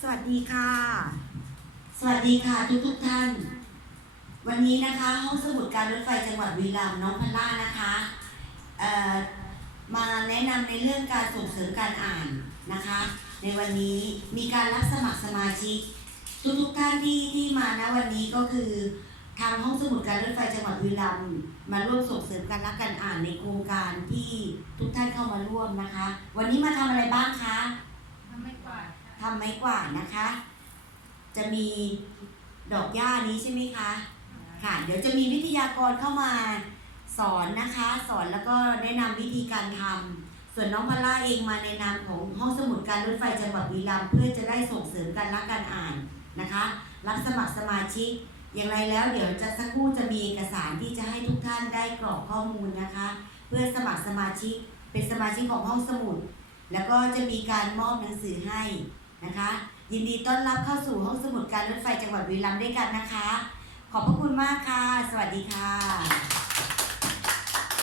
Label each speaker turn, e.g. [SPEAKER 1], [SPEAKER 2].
[SPEAKER 1] สวัสดีค่ะ
[SPEAKER 2] สวัสดีค่ะทุกทุกท่าน วันนี้นะคะห้องสมุดการรถไฟจังหวัดบุรีรัมน้องพัลล่านะคะมาแนะนำในเรื่องการส่งเสริมการอ่านนะคะ ในวันนี้มีการรับสมัครสมาชิก ทุกทุกท่านที่ที่มาณวันนี้ก็คือทางห้องสมุดการรถไฟจังหวัดบุรีรัมมาร่วมส่งเสริมการรักการอ่านในโครงการที่ทุกท่านเข้ามาร่วมนะคะ วันนี้มาทำอะไรบ้างคะ
[SPEAKER 3] ทำไม่กวาดค่ะ
[SPEAKER 2] ทำ ไม้กวาดนะคะ จะมีดอกหญ้านี้ใช่ไหมคะค่ะ เดี๋ยวจะมีวิทยากรเข้ามาสอนนะคะ สอนแล้วก็แนะนำวิธีการทำส่วนน้องพอลล่าเองมาในนามของห้องสมุดการรถไฟจังหวัดบุรีรัมย์เพื่อจะได้ส่งเสริมการรักการอ่านนะคะ รับสมัครสมาชิก อย่างไรแล้วเดี๋ยวจะสักครู่จะมีเอกสารที่จะให้ทุกท่านได้กรอกข้อมูลนะคะ เพื่อสมัครสมาชิก เป็นสมาชิกของห้องสมุด แล้วก็จะมีการมอบหนังสือให้ นะคะ ยินดีต้อนรับเข้าสู่ห้องสมุดการรถไฟจังหวัดบุรีรัมย์ด้วยกันนะคะ ขอบพระคุณมากค่ะ สวัสดีค่ะ